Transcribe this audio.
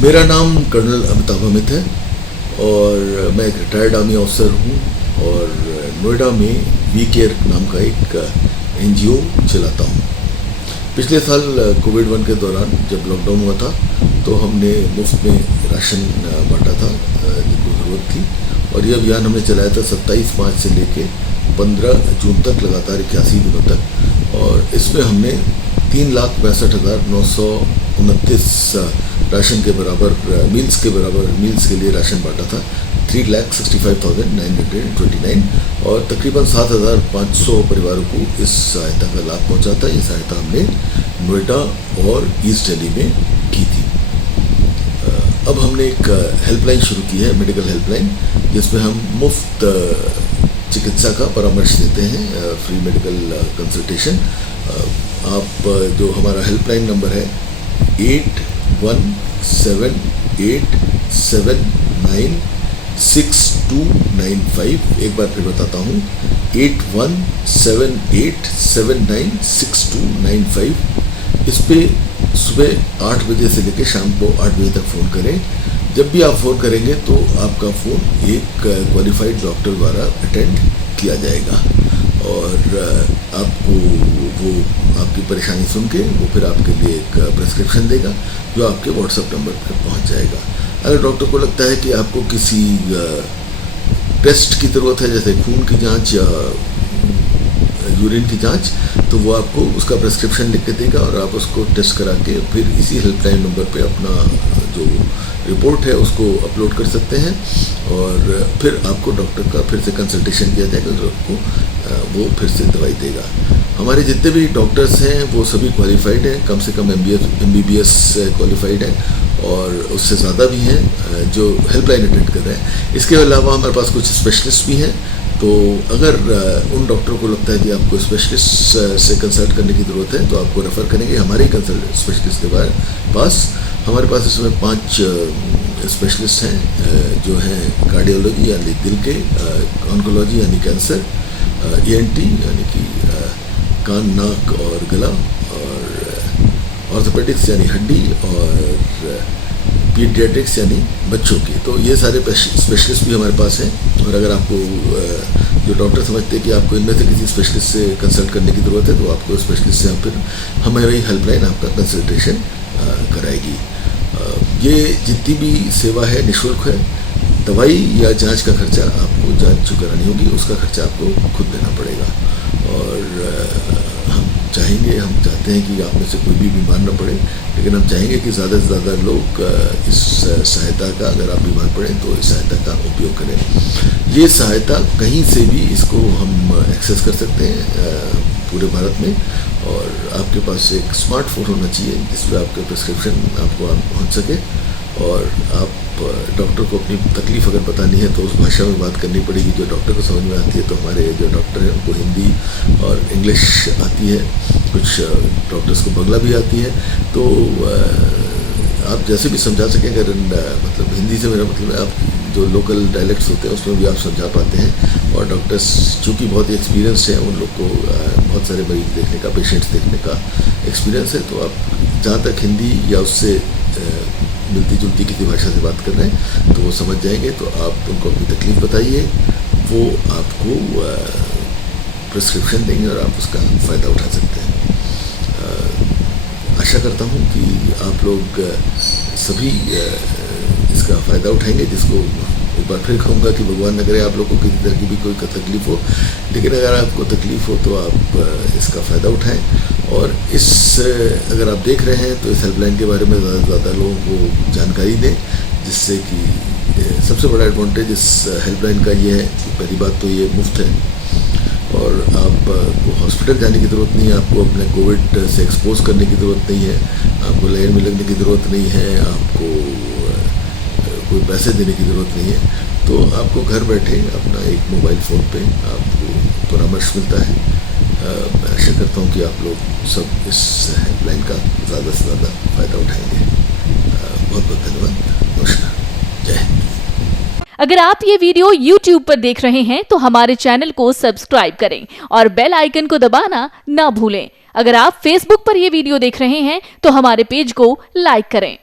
मेरा नाम कर्नल अमिताभ अमित है और मैं एक रिटायर्ड आर्मी ऑफिसर हूँ और नोएडा में वी केयर नाम का एक एनजीओ चलाता हूँ। पिछले साल कोविड-1 के दौरान जब लॉकडाउन हुआ था तो हमने मुफ्त में राशन बांटा था जिनको ज़रूरत थी और ये अभियान हमने चलाया था 27 मार्च से लेके 15 जून तक, लगातार 81 दिनों तक। और इसमें हमने 3,62,929 राशन के बराबर मील्स के लिए राशन बांटा था, 3,65,929 और तकरीबन 7,500 परिवारों को इस सहायता का लाभ पहुंचा था। ये सहायता हमने नोएडा और ईस्ट दिल्ली में की थी। अब हमने एक हेल्पलाइन शुरू की है, मेडिकल हेल्पलाइन, जिसमें हम मुफ्त चिकित्सा का परामर्श देते हैं, फ्री मेडिकल कंसल्टेशन। आप जो हमारा हेल्पलाइन नंबर है 8178796295, एक बार फिर बताता हूँ 8178796295। इस पे सुबह 8 बजे से लेकर शाम को 8 बजे तक फ़ोन करें। जब भी आप फ़ोन करेंगे तो आपका फ़ोन एक क्वालिफाइड डॉक्टर द्वारा अटेंड किया जाएगा और आपको वो आपकी परेशानी सुन के वो फिर आपके लिए एक प्रिस्क्रिप्शन देगा जो आपके व्हाट्सएप नंबर पर पहुंच जाएगा। अगर डॉक्टर को लगता है कि आपको किसी टेस्ट की ज़रूरत है, जैसे खून की जांच या यूरिन की जांच, तो वो आपको उसका प्रिस्क्रिप्शन लिख के देगा और आप उसको टेस्ट करा के फिर इसी हेल्पलाइन नंबर पे अपना जो रिपोर्ट है उसको अपलोड कर सकते हैं और फिर आपको डॉक्टर का फिर से कंसल्टेशन किया जाएगा जो आपको वो फिर से दवाई देगा। हमारे जितने भी डॉक्टर्स हैं वो सभी क्वालिफाइड हैं, कम से कम MBBS क्वालिफाइड हैं और उससे ज़्यादा भी हैं जो हेल्पलाइन अटेंड कर रहे हैं। इसके अलावा हमारे पास कुछ स्पेशलिस्ट भी हैं, तो अगर उन डॉक्टरों को लगता है कि आपको स्पेशलिस्ट से कंसल्ट करने की ज़रूरत है तो आपको रेफ़र करेंगे हमारे ही स्पेशलिस्ट के पास। हमारे पास इसमें 5 स्पेशलिस्ट हैं जो हैं कार्डियोलॉजी यानी दिल के, ऑन्कोलॉजी यानी कैंसर, ENT यानी कि कान, नाक और गला, और ऑर्थोपेडिक्स यानी हड्डी, और पीडियाट्रिक्स यानी बच्चों की। तो ये सारे स्पेशलिस्ट भी हमारे पास हैं और अगर आपको जो डॉक्टर समझते हैं कि आपको इनमें से किसी स्पेशलिस्ट से कंसल्ट करने की ज़रूरत है तो आपको स्पेशलिस्ट से फिर हमारी हेल्पलाइन आपका कंसल्टेशन कराएगी। ये जितनी भी सेवा है निःशुल्क है। दवाई या जांच का खर्चा आपको जांच जो करानी होगी उसका खर्चा आपको खुद देना पड़ेगा और हम चाहते हैं कि आप में से कोई भी बीमार न पड़े, लेकिन हम चाहेंगे कि ज़्यादा से ज़्यादा लोग इस सहायता का, अगर आप बीमार पड़ें तो इस सहायता का उपयोग करें। ये सहायता कहीं से भी इसको हम एक्सेस कर सकते हैं पूरे भारत में और आपके पास एक स्मार्टफोन होना चाहिए जिसमें आपका प्रिस्क्रिप्शन आपको पहुँच सके और आप डॉक्टर को अपनी तकलीफ़ अगर बतानी है तो उस भाषा में बात करनी पड़ेगी जो डॉक्टर को समझ में आती है। तो हमारे जो डॉक्टर हैं उनको हिंदी और इंग्लिश आती है, कुछ डॉक्टर्स को बंगला भी आती है, तो आप जैसे भी समझा सकें। अगर मतलब हिंदी से मेरा मतलब है आप जो लोकल डायलेक्ट्स होते हैं उसमें भी आप समझा पाते हैं और डॉक्टर्स चूँकि बहुत ही एक्सपीरियंस हैं, उन लोग को बहुत सारे मरीज देखने का, पेशेंट्स देखने का एक्सपीरियंस है, तो आप जहाँ तक हिंदी या उससे मिलती जुलती किसी भाषा से बात कर रहे हैं तो वो समझ जाएंगे। तो आप उनको अपनी तकलीफ़ बताइए, वो आपको प्रिस्क्रिप्शन देंगे और आप उसका फ़ायदा उठा सकते हैं। आशा करता हूँ कि आप लोग सभी इसका फ़ायदा उठाएंगे, जिसको एक बार फिर कहूँगा कि भगवान न करे आप लोगों को किसी तरह की भी कोई तकलीफ़ हो, लेकिन अगर आपको तकलीफ़ हो तो आप इसका फ़ायदा उठाएं और अगर आप देख रहे हैं तो इस हेल्पलाइन के बारे में ज़्यादा से ज़्यादा लोगों को जानकारी दें, जिससे कि सबसे बड़ा एडवांटेज इस हेल्पलाइन का ये है कि पहली बात तो ये मुफ्त है और आपको हॉस्पिटल जाने की ज़रूरत नहीं है, आपको अपने कोविड से एक्सपोज करने की ज़रूरत नहीं है, आपको लाइन में लगने की ज़रूरत नहीं है, आपको कोई पैसे देने की ज़रूरत नहीं है। तो आपको घर बैठे अपना एक मोबाइल फ़ोन पे आपको परामर्श मिलता है। मैं आशा करता हूँ कि आप लोग सब इस हेल्पलाइन का ज़्यादा से ज़्यादा फ़ायदा उठाएंगे। बहुत बहुत धन्यवाद। नमस्कार। जय हिंद। अगर आप ये वीडियो YouTube पर देख रहे हैं तो हमारे चैनल को सब्सक्राइब करें और बेल आइकन को दबाना ना भूलें। अगर आप Facebook पर ये वीडियो देख रहे हैं तो हमारे पेज को लाइक करें।